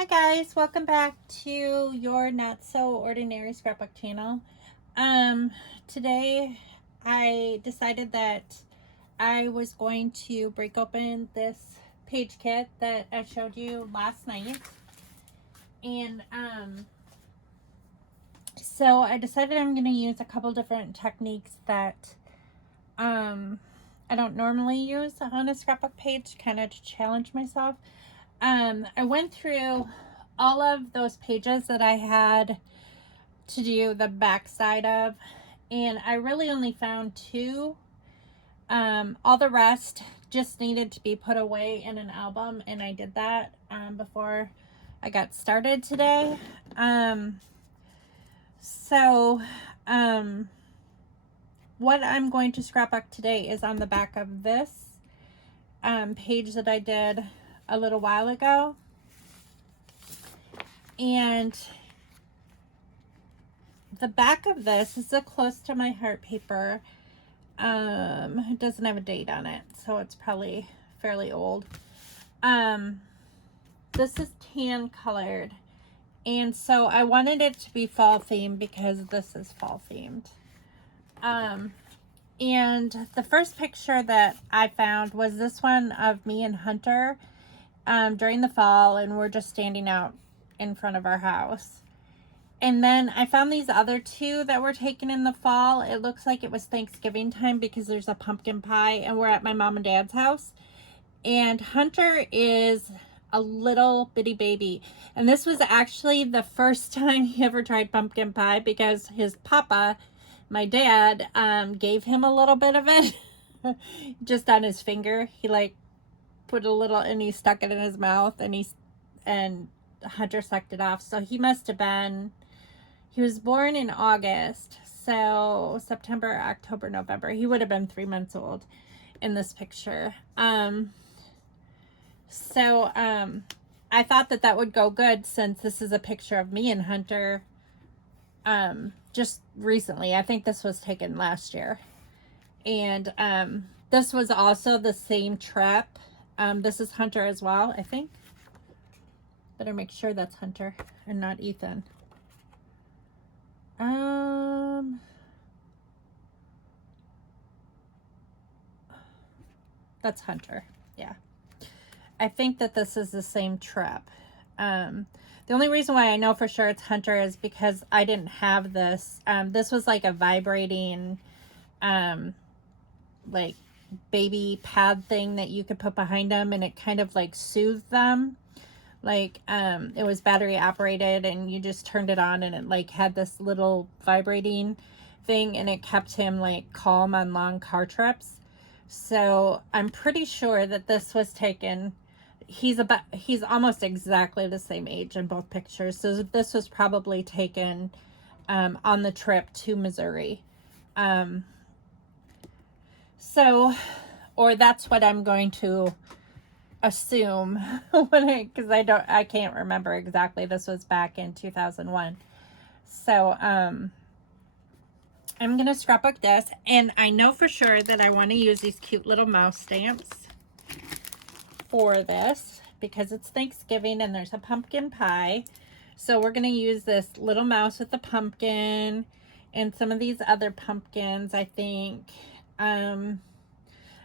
Hi guys, welcome back to your Not So Ordinary Scrapbook channel. Today I decided that I was going to break open this page kit that I showed you last night. And so I decided I'm going to use a couple different techniques that I don't normally use on a scrapbook page, kind of to challenge myself. I went through all of those pages that I had to do the back side of, and I really only found two. All the rest just needed to be put away in an album, and I did that before I got started today. So what I'm going to scrapbook today is on the back of this page that I did a little while ago. And the back of this is a close to my heart paper. It doesn't have a date on it, so it's probably fairly old. This is tan colored, and so I wanted it to be fall themed because this is fall themed. And the first picture that I found was this one of me and Hunter during the fall, and we're just standing out in front of our house. And then I found these other two that were taken in the fall. It looks like it was Thanksgiving time because there's a pumpkin pie, and we're at my mom and dad's house. And Hunter is a little bitty baby. And this was actually the first time he ever tried pumpkin pie because his papa, my dad, gave him a little bit of it just on his finger. He like put a little and he stuck it in his mouth, and Hunter sucked it off. So he must have been, he was born in August, so September, October, November. He would have been 3 months old in this picture. I thought that that would go good since this is a picture of me and Hunter just recently. I think this was taken last year. And this was also the same trip. This is Hunter as well, I think. Better make sure that's Hunter and not Ethan. That's Hunter. Yeah. I think that this is the same trip. The only reason why I know for sure it's Hunter is because I didn't have this. This was like a vibrating, like baby pad thing that you could put behind them, and it kind of like soothed them. Like it was battery operated, and you just turned it on, and it like had this little vibrating thing, and it kept him like calm on long car trips. So I'm pretty sure that this was taken. He's almost exactly the same age in both pictures. So this was probably taken on the trip to Missouri. Or that's what I'm going to assume because I can't remember exactly. This was back in 2001. So I'm gonna scrapbook this, and I know for sure that I want to use these cute little mouse stamps for this because it's Thanksgiving and there's a pumpkin pie. So we're gonna use this little mouse with the pumpkin and some of these other pumpkins. I think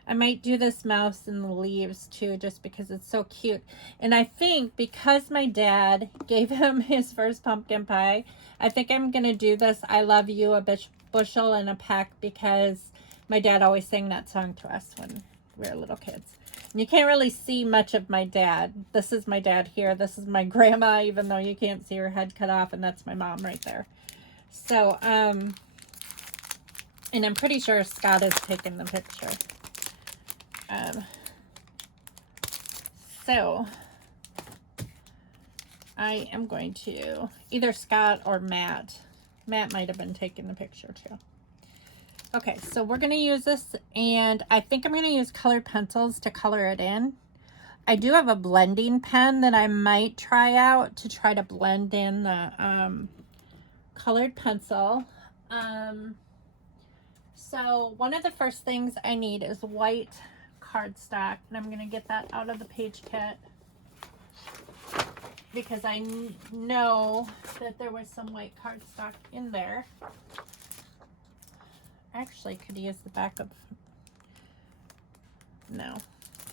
I might do this mouse in the leaves too, just because it's so cute. And I think because my dad gave him his first pumpkin pie, I think I'm going to do this I love you a bushel and a peck, because my dad always sang that song to us when we were little kids. And you can't really see much of my dad. This is my dad here. This is my grandma, even though you can't see her head cut off. And that's my mom right there. So, and I'm pretty sure Scott has taken the picture. So I am going to either Scott or Matt. Matt might have been taking the picture too. Okay, so we're going to use this, and I think I'm going to use colored pencils to color it in. I do have a blending pen that I might try out to try to blend in the colored pencil. So one of the first things I need is white cardstock, and I'm going to get that out of the page kit. because I know that there was some white cardstock in there. Actually, could use the back of... No,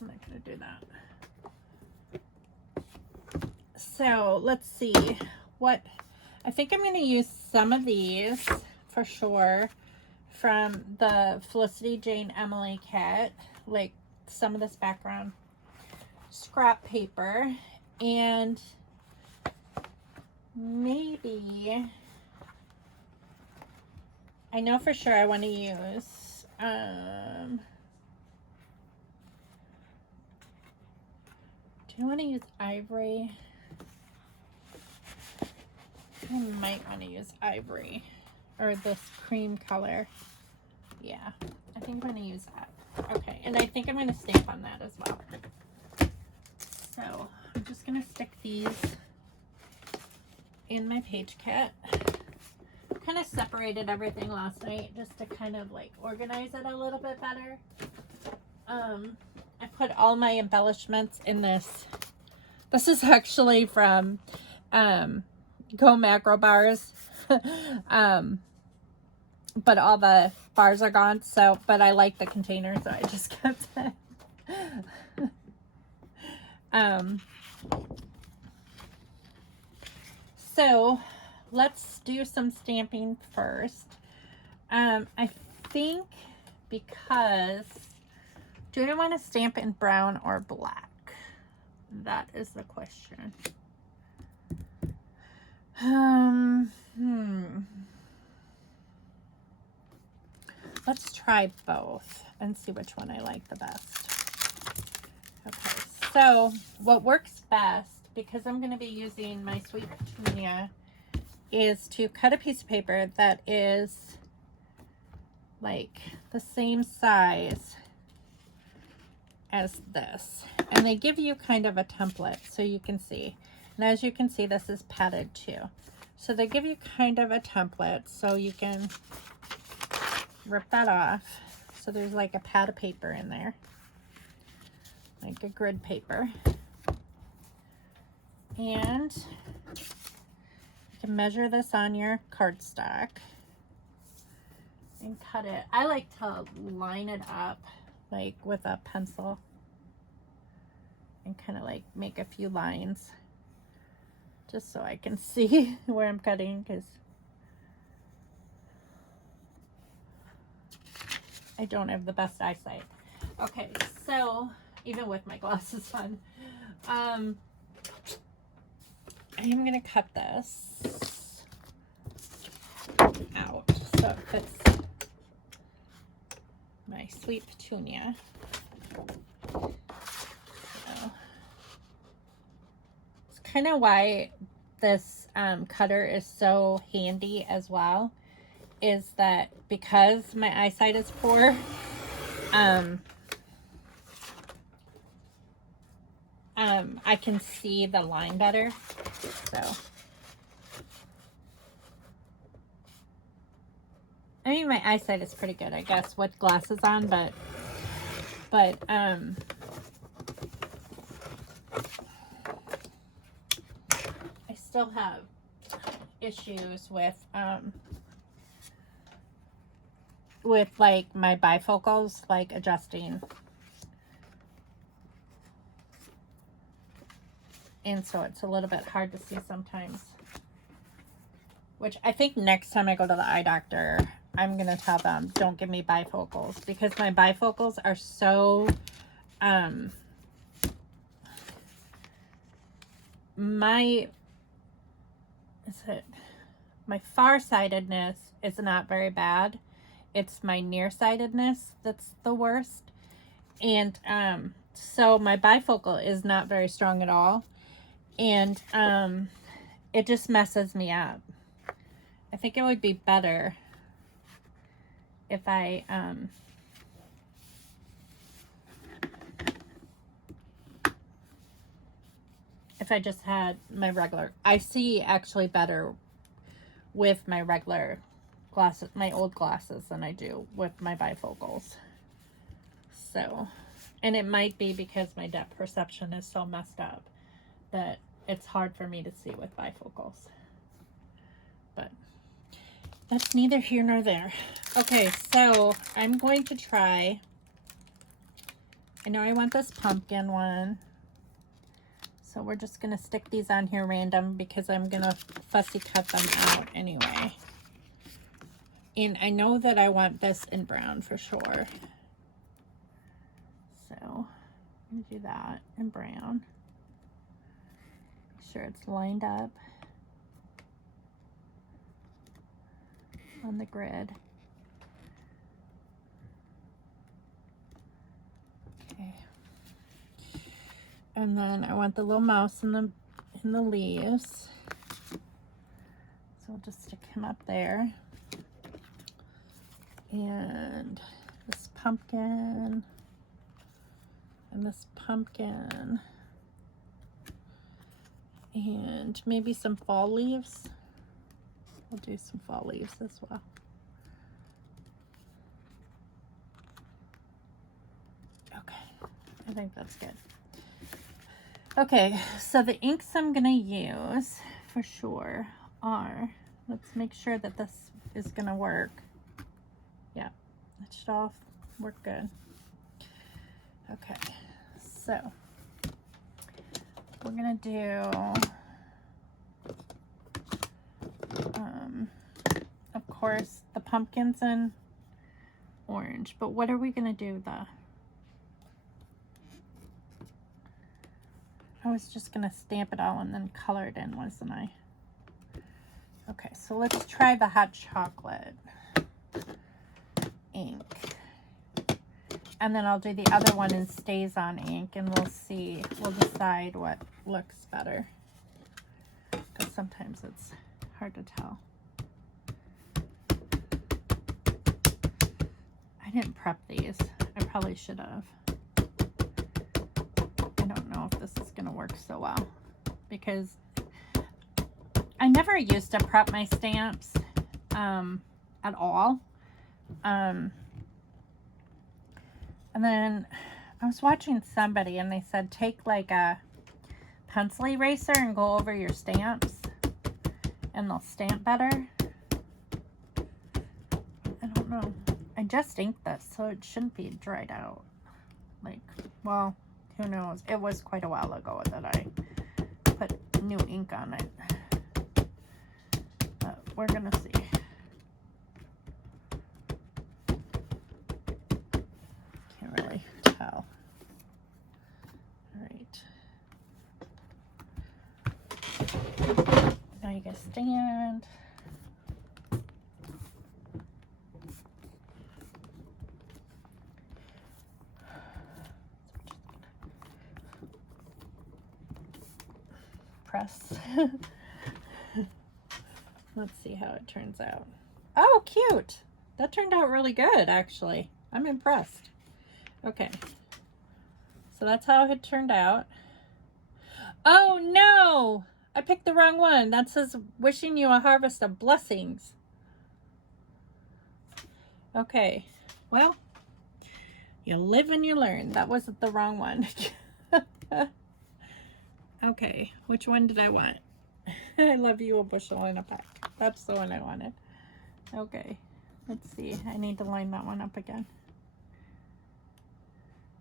I'm not going to do that. So let's see what... I think I'm going to use some of these for sure from the Felicity Jane Emily kit, like some of this background scrap paper, and maybe I know for sure I want to use do I want to use ivory? I might want to use ivory or this cream color. Yeah, I think I'm going to use that. Okay, and I think I'm going to stamp on that as well. So I'm just going to stick these in my page kit. Kind of separated everything last night just to kind of like organize it a little bit better. I put all my embellishments in this. This is actually from Go Macro Bars. But all the bars are gone, so, but I like the container, so I just kept it. So let's do some stamping first. I think because, do I want to stamp in brown or black? That is the question. Let's try both and see which one I like the best. Okay, so what works best, because I'm going to be using my Sweet Petunia, is to cut a piece of paper that is like the same size as this. And they give you kind of a template so you can see. And as you can see, this is padded too. So they give you kind of a template so you can rip that off. So there's like a pad of paper in there, like a grid paper. And you can measure this on your cardstock and cut it. I like to line it up like with a pencil and kind of like make a few lines just so I can see where I'm cutting, because I don't have the best eyesight. Okay, so even with my glasses on, I'm gonna cut this out so it fits my Sweet Petunia. So, it's kind of why this cutter is so handy as well, is that because my eyesight is poor, I can see the line better. So, I mean, my eyesight is pretty good, I guess, with glasses on, but I still have issues with like my bifocals, like adjusting. And so it's a little bit hard to see sometimes. Which I think next time I go to the eye doctor, I'm going to tell them, don't give me bifocals. Because my bifocals are so... my farsightedness is not very bad. It's my nearsightedness that's the worst. And so my bifocal is not very strong at all. And it just messes me up. I think it would be better if I just had my regular. I see actually better with my regular glasses, my old glasses, than I do with my bifocals. So, and it might be because my depth perception is so messed up that it's hard for me to see with bifocals. But that's neither here nor there. Okay, so I'm going to try, I know I want this pumpkin one. So we're just going to stick these on here random because I'm going to fussy cut them out anyway. And I know that I want this in brown for sure. So I'm going to do that in brown. Make sure it's lined up on the grid. Okay. And then I want the little mouse in the leaves. So I'll just stick him up there. And this pumpkin. And this pumpkin. And maybe some fall leaves. We'll do some fall leaves as well. Okay, I think that's good. Okay, so the inks I'm gonna use for sure are, let's make sure that this is gonna work. Yeah, it should all work good. Okay, so we're gonna do, of course, the pumpkins in orange, but what are we gonna do I was just gonna stamp it all and then color it in, wasn't I? Okay, so let's try the hot chocolate ink. And then I'll do the other one in StazOn ink and we'll decide what looks better. Because sometimes it's hard to tell. I didn't prep these. I probably should have. I don't know if this is going to work so well because I never used to prep my stamps at all. And then I was watching somebody and they said take like a pencil eraser and go over your stamps and they'll stamp better. I don't know. I just inked this, so it shouldn't be dried out. Like, well, who knows? It was quite a while ago that I put new ink on it. But we're gonna see. Can't really tell. All right. Now you gotta stand. Press. Let's see how it turns out. Oh, cute. That turned out really good, actually. I'm impressed. Okay. So that's how it turned out. Oh, no! I picked the wrong one. That says, wishing you a harvest of blessings. Okay. Well, you live and you learn. That wasn't the wrong one. Okay, which one did I want? I love you, a bushel in a pack. That's the one I wanted. Okay, let's see. I need to line that one up again.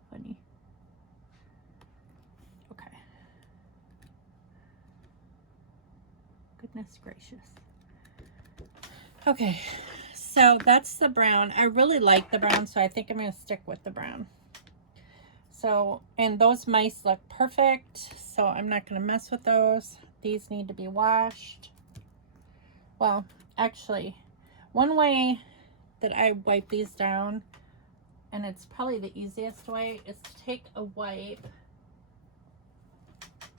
Funny. Okay. Goodness gracious. Okay, so that's the brown. I really like the brown, so I think I'm going to stick with the brown. So, and those mice look perfect, so I'm not going to mess with those. These need to be washed. Well, actually, one way that I wipe these down, and it's probably the easiest way, is to take a wipe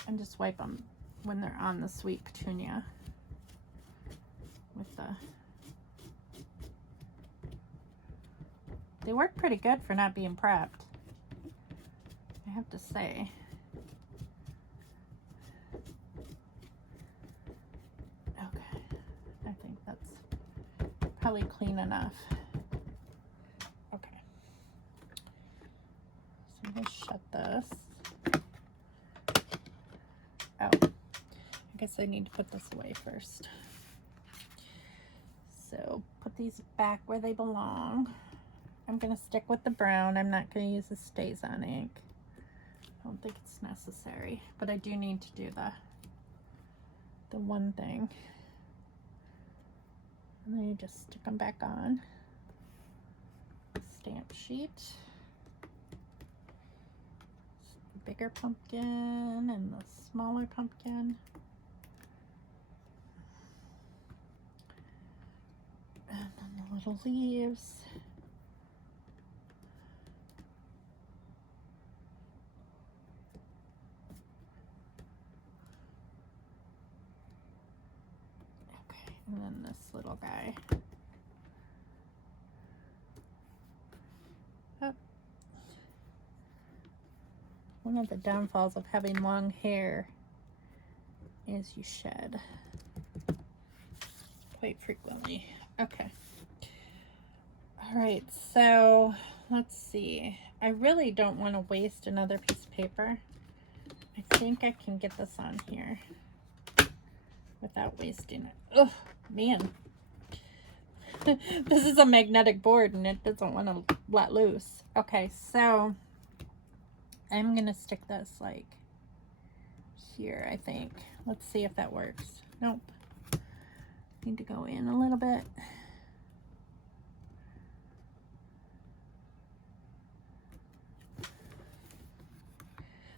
and just wipe them when they're on the sweet petunia with the... They work pretty good for not being prepped, I have to say. Okay, I think that's probably clean enough. Okay, so I'm gonna shut this. Oh, guess I need to put this away first. So put these back where they belong. I'm going to stick with the brown. I'm not going to use the StazOn ink. I don't think it's necessary, but I do need to do the one thing. And then you just stick them back on. Stamp sheet. The bigger pumpkin and the smaller pumpkin. And then the little leaves. Okay, and then this little guy. Oh. One of the downfalls of having long hair is you shed quite frequently. Okay. All right, so let's see. I really don't want to waste another piece of paper. I think I can get this on here without wasting it. Oh, man. This is a magnetic board and it doesn't want to let loose. Okay, so I'm going to stick this like here, I think. Let's see if that works. Nope. Need to go in a little bit.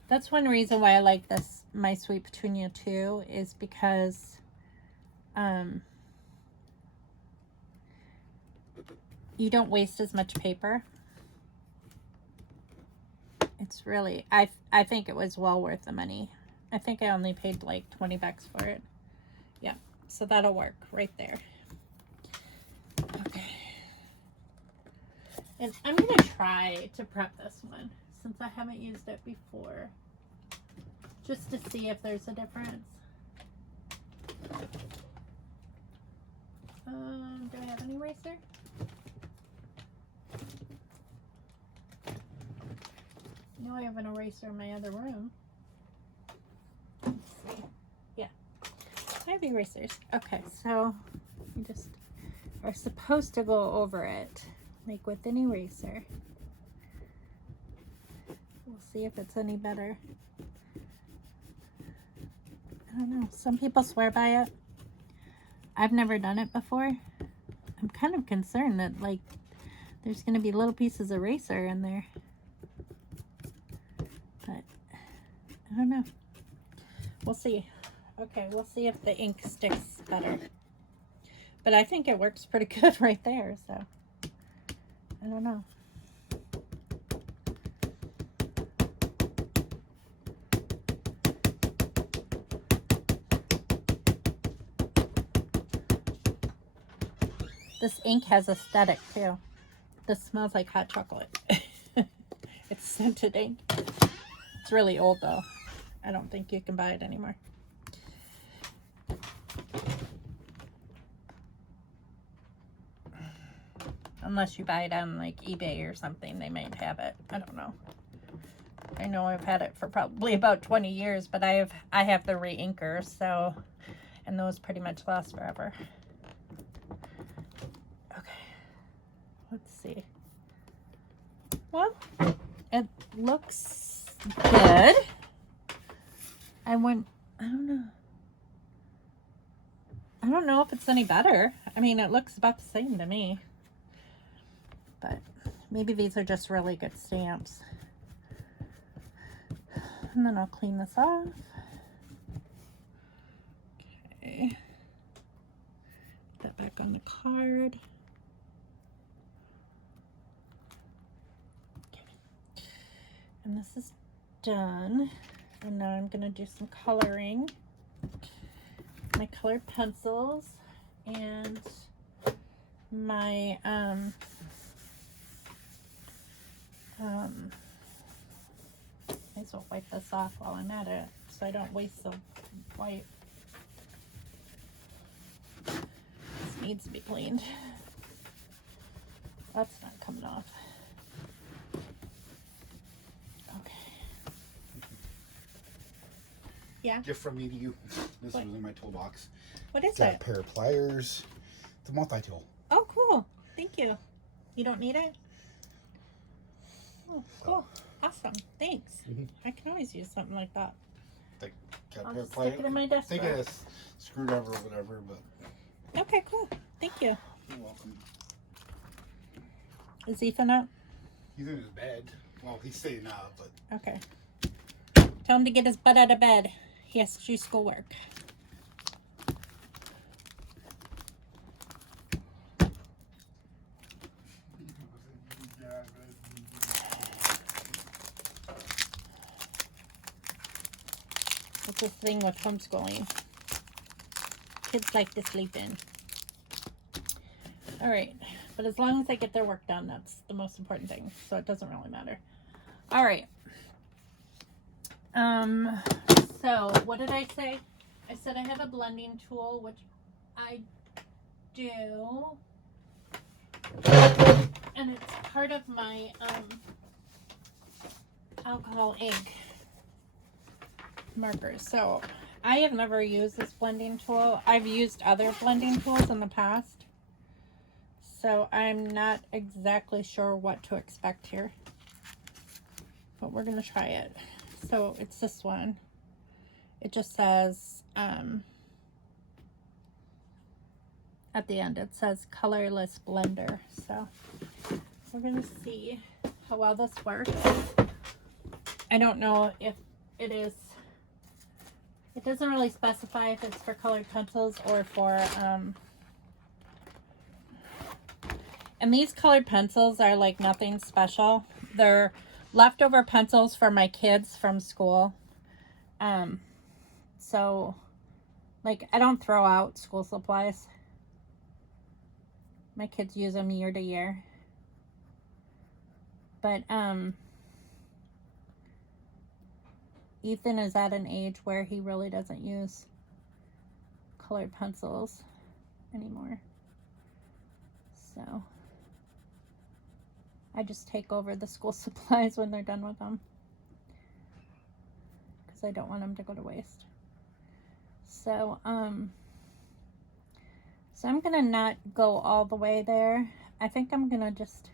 That's one reason why I like this, My Sweet Petunia too, is because you don't waste as much paper. It's really, I think it was well worth the money. I think I only paid like 20 bucks for it. Yeah, so that'll work right there. Okay. And I'm going to try to prep this one since I haven't used it before, just to see if there's a difference. Do I have an eraser? No, I have an eraser in my other room. Let's see. Yeah, I have erasers. Okay, so you just are supposed to go over it, like with an eraser. We'll see if it's any better. I don't know. Some people swear by it. I've never done it before. I'm kind of concerned that like there's going to be little pieces of eraser in there. But I don't know. We'll see. Okay, we'll see if the ink sticks better. But I think it works pretty good right there, so I don't know. This ink has aesthetic too. This smells like hot chocolate. It's scented ink. It's really old though. I don't think you can buy it anymore. Unless you buy it on like eBay or something, they might have it. I don't know. I know I've had it for probably about 20 years, but I have the re-inker, so, and those pretty much last forever. Let's see. Well, it looks good. I don't know if it's any better. I mean, it looks about the same to me. But maybe these are just really good stamps. And then I'll clean this off. Okay. Put that back on the card. And this is done. And now I'm going to do some coloring. My colored pencils and my may as well wipe this off while I'm at it so I don't waste the white. This needs to be cleaned. That's not coming off. Yeah. gift from me to you. This What? was in my toolbox. What is Got it? a pair of pliers. It's a multi-tool. Oh, cool. Thank you. You don't need it? Oh, cool. Awesome. Thanks. I can always use something like that. Got a I'll pair of just stick pliers. it in my desk Think drawer. of a screwdriver or whatever, but Okay, cool. Thank you. you're welcome. Is Ethan up? He's in his bed. Well, he's staying up, but Okay. Tell him to get his butt out of bed. He has to do schoolwork. That's the thing with homeschooling. Kids like to sleep in. All right. But as long as they get their work done, that's the most important thing. So it doesn't really matter. All right. So what did I say? I said I have a blending tool, which I do. And it's part of my alcohol ink markers. So I have never used this blending tool. I've used other blending tools in the past. So I'm not exactly sure what to expect here. But we're going to try it. So it's this one. It just says, at the end, it says colorless blender. So we're going to see how well this works. I don't know if it is, it doesn't really specify if it's for colored pencils or for, and these colored pencils are like nothing special. They're leftover pencils for my kids from school. So like I don't throw out school supplies. My kids use them year to year. But Ethan is at an age where he really doesn't use colored pencils anymore. So I just take over the school supplies when they're done with them, because I don't want them to go to waste. So so I'm gonna not go all the way there. I think I'm gonna just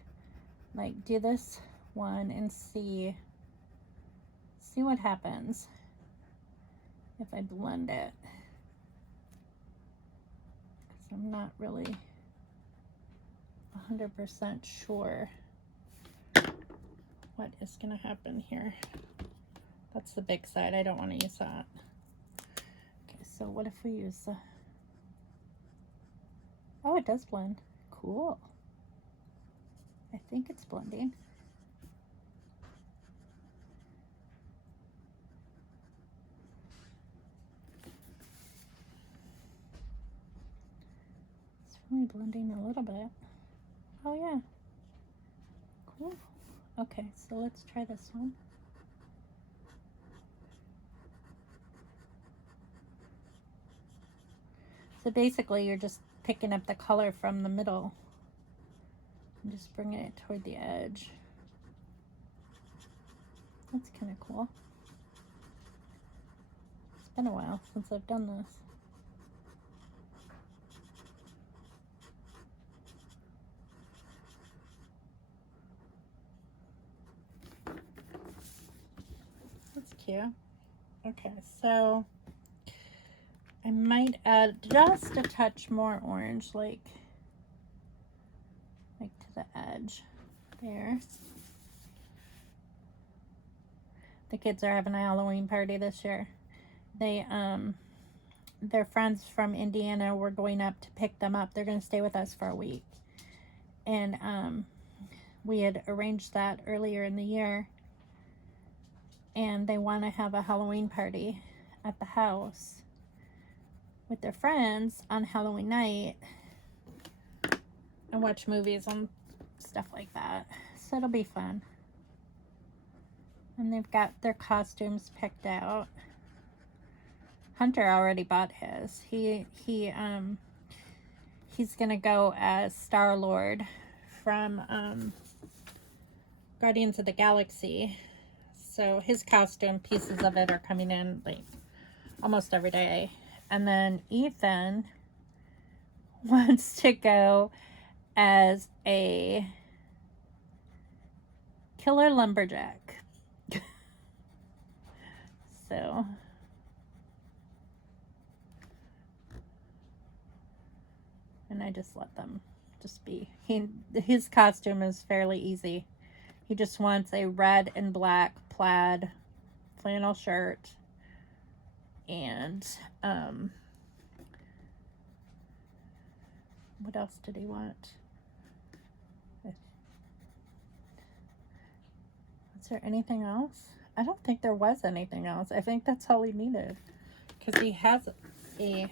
like do this one and see what happens if I blend it, because I'm not really 100% sure what is gonna happen here. That's the big side. I don't want to use that. Okay, so what if we use the, oh, it does blend. Cool. I think it's blending. It's really blending a little bit. Oh yeah. Cool. Okay, so let's try this one. So basically you're just picking up the color from the middle and just bringing it toward the edge. That's kind of cool. It's been a while since I've done this. That's cute. Okay, so I might add just a touch more orange, like to the edge there. The kids are having a Halloween party this year. They their friends from Indiana were going up to pick them up. They're going to stay with us for a week. And we had arranged that earlier in the year. And they want to have a Halloween party at the house with their friends on Halloween night and watch movies and stuff like that. So it'll be fun. And they've got their costumes picked out. Hunter already bought his. He's gonna go as Star-Lord from Guardians of the Galaxy. So his costume, pieces of it are coming in like almost every day. And then Ethan wants to go as a killer lumberjack. So and I just let them just be. His costume is fairly easy. He just wants a red and black plaid flannel shirt and what else did he want? Is there anything else? I don't think there was anything else. I think that's all he needed. Because he has a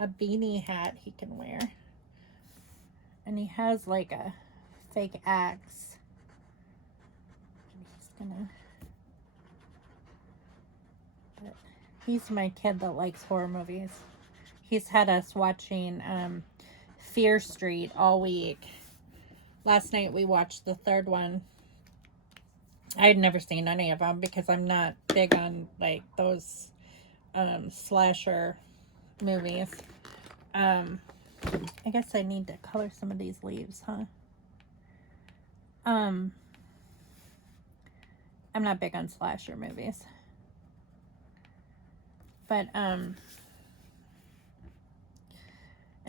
beanie hat he can wear. And he has like a fake axe. He's gonna... But he's my kid that likes horror movies. He's had us watching Fear Street all week. Last night we watched the third one. I had never seen any of them because I'm not big on like those slasher movies. I guess I need to color some of these leaves, huh? I'm not big on slasher movies. But and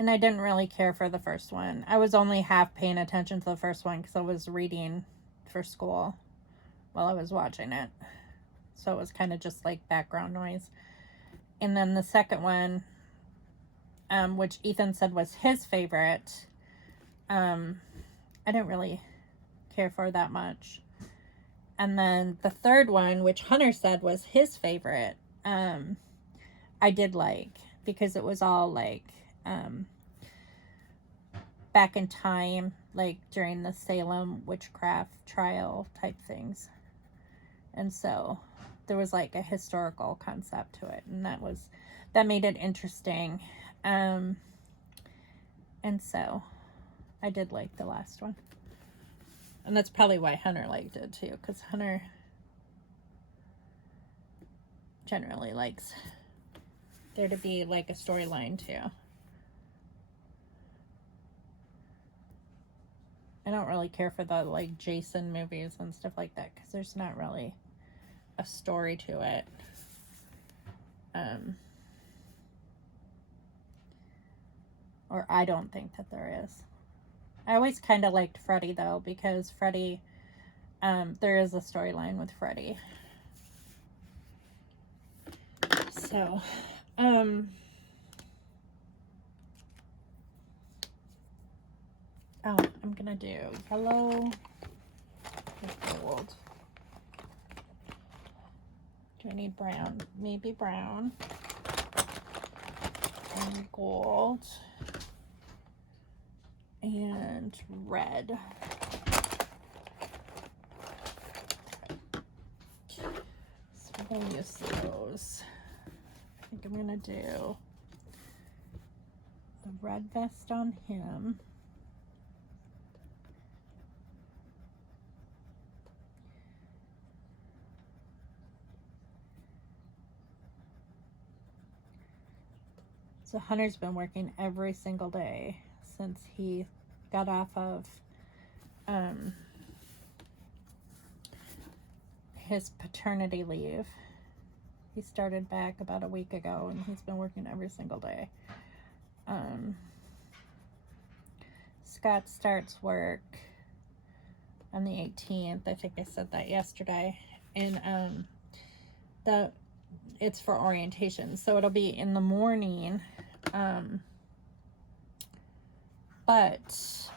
I didn't really care for the first one. I was only half paying attention to the first one because I was reading for school while I was watching it. So it was kind of just like background noise. And then the second one, which Ethan said was his favorite, I didn't really care for that much. And then the third one, which Hunter said was his favorite, I did like because it was all like back in time, like during the Salem witchcraft trial type things. And so there was like a historical concept to it, and that made it interesting. And so I did like the last one. And that's probably why Hunter liked it too, because Hunter generally likes there to be like a storyline too. I don't really care for the like Jason movies and stuff like that because there's not really a story to it. Or I don't think that there is. I always kind of liked Freddy though because Freddy, there is a storyline with Freddy. So, oh, I'm gonna do yellow with gold. Do I need brown? Maybe brown. And gold. And red. So we'll use those. I think I'm gonna do the red vest on him. So Hunter's been working every single day since he got off of his paternity leave. He started back about a week ago and he's been working every single day. Scott starts work on the 18th. I think I said that yesterday. And it's for orientation, so it'll be in the morning. But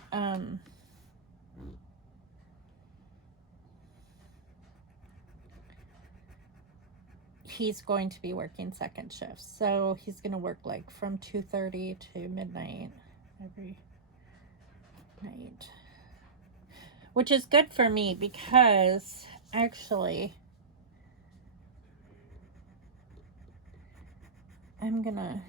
he's going to be working second shifts, so he's going to work like from 2:30 to midnight every night, which is good for me because actually I'm gonna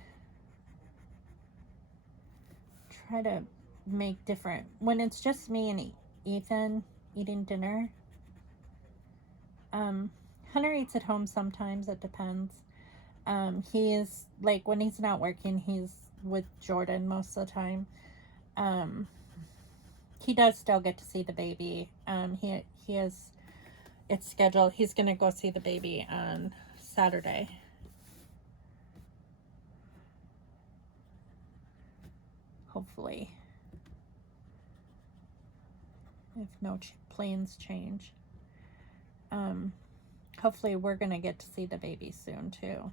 try to make different when it's just me and Ethan eating dinner. Hunter eats at home sometimes, it depends. He is, like, when he's not working, he's with Jordan most of the time. He does still get to see the baby. He has, it's scheduled. He's gonna go see the baby on Saturday. Hopefully, if no plans change. Hopefully we're gonna get to see the baby soon too.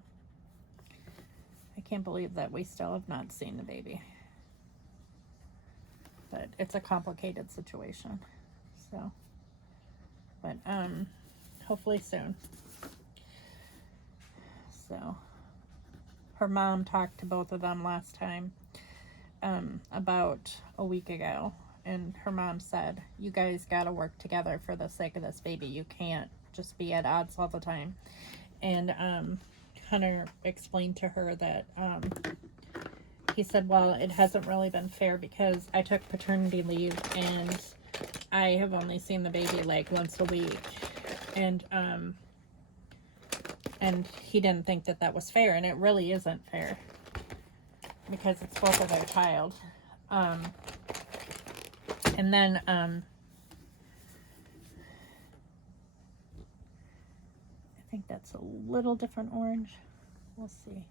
I can't believe that we still have not seen the baby, but it's a complicated situation. So, but hopefully soon. So, her mom talked to both of them last time, about a week ago, and her mom said, "You guys got to work together for the sake of this baby. You can't just be at odds all the time." And Hunter explained to her that he said, "Well, it hasn't really been fair because I took paternity leave and I have only seen the baby like once a week." And he didn't think that that was fair, and it really isn't fair because it's both of their child. And then I think that's a little different orange. We'll see.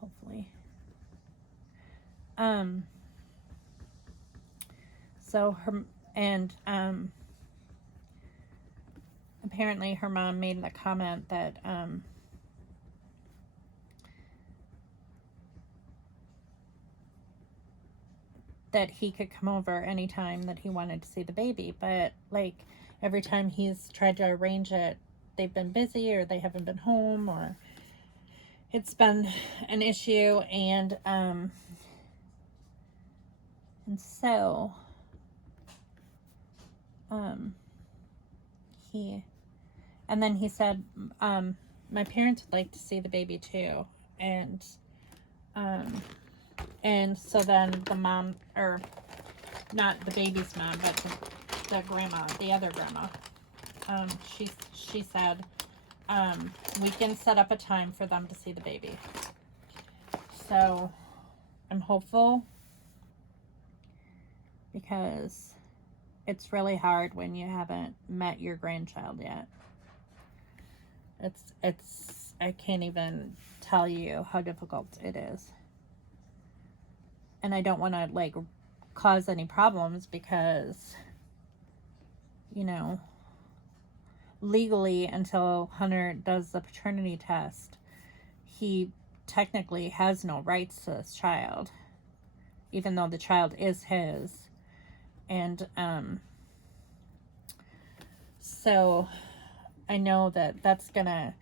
Hopefully. So her and apparently her mom made the comment that that he could come over anytime that he wanted to see the baby, but like every time he's tried to arrange it, they've been busy or they haven't been home or it's been an issue. And so and then he said, my parents would like to see the baby too. And so then the mom, or not the baby's mom, but the grandma, the other grandma, she said, we can set up a time for them to see the baby. So I'm hopeful, because it's really hard when you haven't met your grandchild yet. I can't even tell you how difficult it is. And I don't want to like cause any problems because, you know, legally until Hunter does the paternity test, he technically has no rights to this child, even though the child is his. And so I know that that's gonna,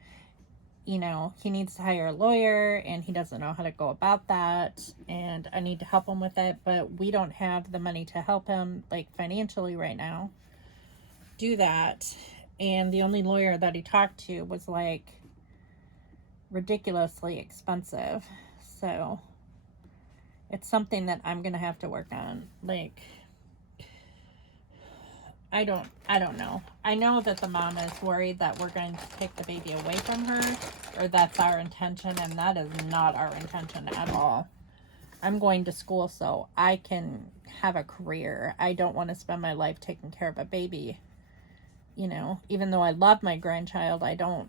you know, he needs to hire a lawyer and he doesn't know how to go about that, and I need to help him with it, but we don't have the money to help him like financially right now do that. And the only lawyer that he talked to was like ridiculously expensive. So it's something that I'm gonna have to work on. Like, I don't know. I know that the mom is worried that we're going to take the baby away from her, or that's our intention, and that is not our intention at all. I'm going to school so I can have a career. I don't want to spend my life taking care of a baby. You know, even though I love my grandchild, I don't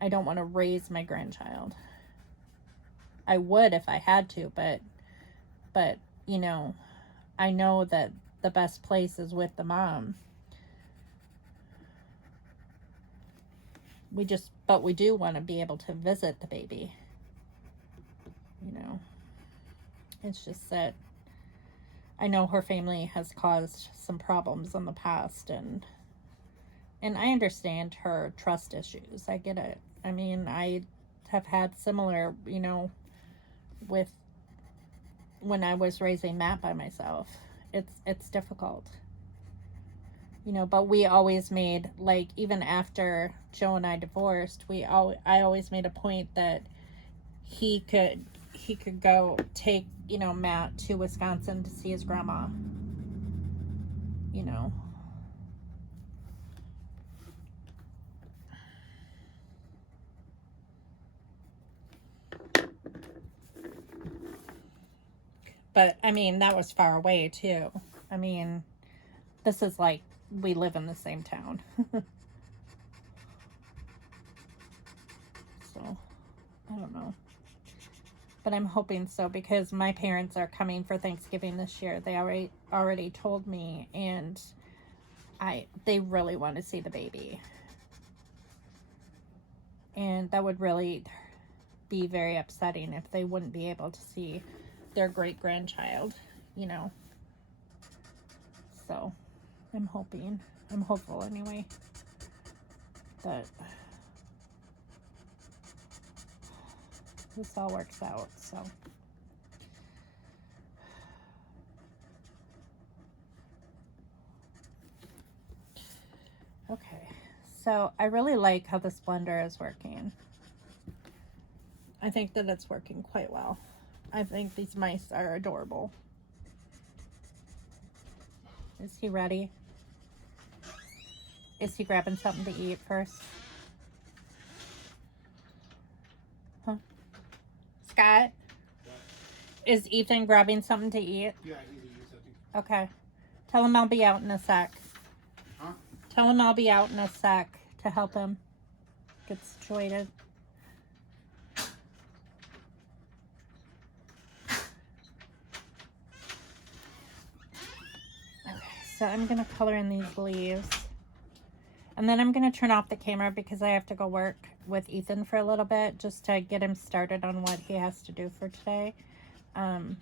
want to raise my grandchild. I would if I had to, but you know, I know that the best place is with the mom. But we do want to be able to visit the baby. You know, it's just that I know her family has caused some problems in the past, and I understand her trust issues. I get it. I mean, I have had similar, you know, with when I was raising Matt by myself. It's difficult, you know, but we always made, like, even after Joe and I divorced, I always made a point that he could go take, you know, Matt to Wisconsin to see his grandma, you know. But I mean, that was far away too. I mean, this is like we live in the same town. So, I don't know. But I'm hoping so because my parents are coming for Thanksgiving this year. They already told me, and they really want to see the baby. And that would really be very upsetting if they wouldn't be able to see their great grandchild, you know. So I'm hopeful anyway, that this all works out. So okay, so I really like how this blender is working. I think that it's working quite well. I think these mice are adorable. Is he ready? Is he grabbing something to eat first? Huh? Scott? Is Ethan grabbing something to eat? Yeah, he's a use, I think. Okay. Tell him I'll be out in a sec. Huh? Tell him I'll be out in a sec to help him get situated. So I'm going to color in these leaves. And then I'm going to turn off the camera because I have to go work with Ethan for a little bit just to get him started on what he has to do for today. And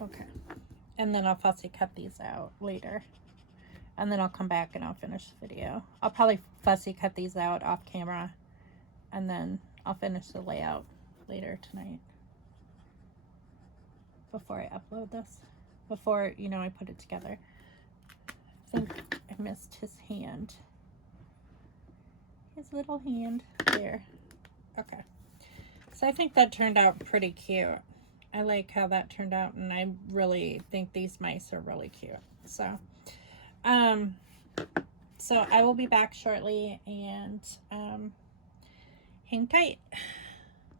okay. And then I'll fussy cut these out later. And then I'll come back and I'll finish the video. I'll probably fussy cut these out off camera. And then I'll finish the layout later tonight. Before I upload this. Before, you know, I put it together. I think I missed his hand. His little hand. There. Okay. So I think that turned out pretty cute. I like how that turned out, and I really think these mice are really cute. So, so I will be back shortly, and hang tight.